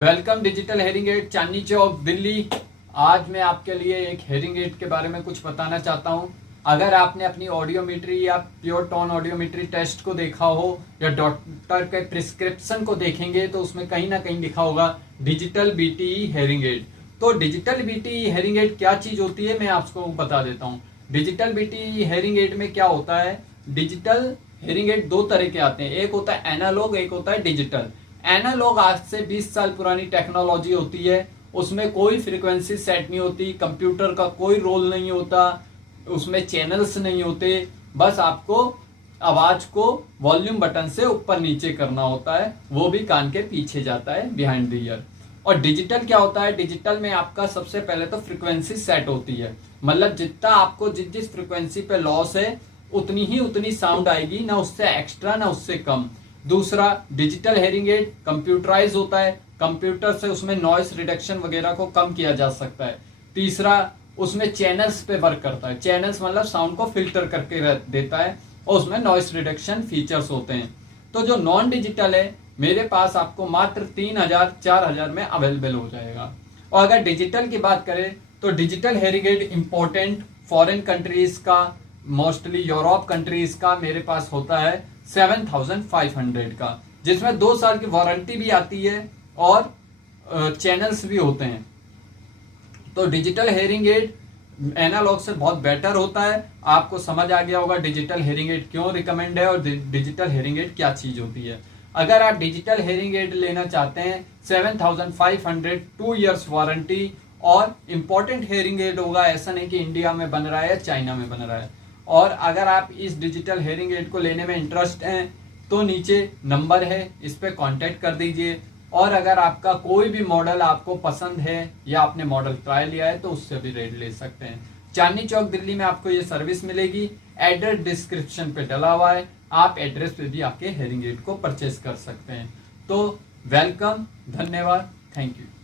Welcome digital hearing aid Chandni Chowk Delhi. आज मैं आपके लिए एक हेयरिंग एड के बारे में कुछ बताना चाहता हूं। अगर आपने अपनी ऑडियोमेट्री या प्योर टोन ऑडियोमेट्री टेस्ट को देखा हो या डॉक्टर के प्रिस्क्रिप्शन को देखेंगे तो उसमें कहीं ना कहीं लिखा होगा डिजिटल बीटीई हेयरिंग एड। तो डिजिटल बीटीई हेयरिंग एड क्या चीज होती है मैं आपको बता देता हूँ। डिजिटल बीटीई हेयरिंग एड में क्या होता है, डिजिटल हेयरिंग एड दो तरह के आते हैं, एक होता है एनालॉग, एक होता है डिजिटल। एनालॉग आज से 20 साल पुरानी टेक्नोलॉजी होती है, उसमें कोई फ्रीक्वेंसी सेट नहीं होती, कंप्यूटर का कोई रोल नहीं होता, उसमें चैनल्स नहीं होते, बस आपको आवाज को वॉल्यूम बटन से ऊपर नीचे करना होता है, वो भी कान के पीछे जाता है बिहाइंड द ईयर। और डिजिटल क्या होता है, डिजिटल में आपका सबसे पहले तो फ्रीक्वेंसी सेट होती है, मतलब जितना आपको जिस फ्रीक्वेंसी पे लॉस है उतनी साउंड आएगी, ना उससे एक्स्ट्रा ना उससे कम। दूसरा, डिजिटल हेयरिंग एड कंप्यूटराइज होता है, कंप्यूटर से उसमें नॉइस रिडक्शन वगैरह को कम किया जा सकता है। तीसरा, उसमें चैनल्स पे वर्क करता है, चैनल्स मतलब साउंड को फिल्टर करके देता है और उसमें नॉइस रिडक्शन फीचर्स होते हैं। तो जो नॉन डिजिटल है मेरे पास आपको मात्र 3000-4000 में अवेलेबल हो जाएगा। और अगर डिजिटल की बात करें तो digital hearing aid important foreign countries का, मोस्टली यूरोप कंट्रीज का मेरे पास होता है 7500 का, जिसमें 2 साल की वारंटी भी आती है और चैनल्स भी होते हैं। तो डिजिटल हेयरिंग एड एनालॉग से बहुत बेटर होता है। आपको समझ आ गया होगा डिजिटल हेयरिंग एड क्यों रिकमेंड है और डिजिटल हेयरिंग एड क्या चीज होती है। अगर आप डिजिटल हेयरिंग एड लेना चाहते हैं 7500, 2 इयर्स वारंटी और इंपॉर्टेंट हेयरिंग एड होगा, ऐसा नहीं कि इंडिया में बन रहा है या चाइना में बन रहा है। और अगर आप इस डिजिटल हेयरिंग एड को लेने में इंटरेस्ट हैं तो नीचे नंबर है, इस पे कांटेक्ट कर दीजिए। और अगर आपका कोई भी मॉडल आपको पसंद है या आपने मॉडल ट्राई लिया है तो उससे भी रेट ले सकते हैं। चांदनी चौक दिल्ली में आपको ये सर्विस मिलेगी, एड्रेस डिस्क्रिप्शन पे डला हुआ है, आप एड्रेस पे भी आके हेयरिंग एड को परचेस कर सकते हैं। तो वेलकम, धन्यवाद, थैंक यू।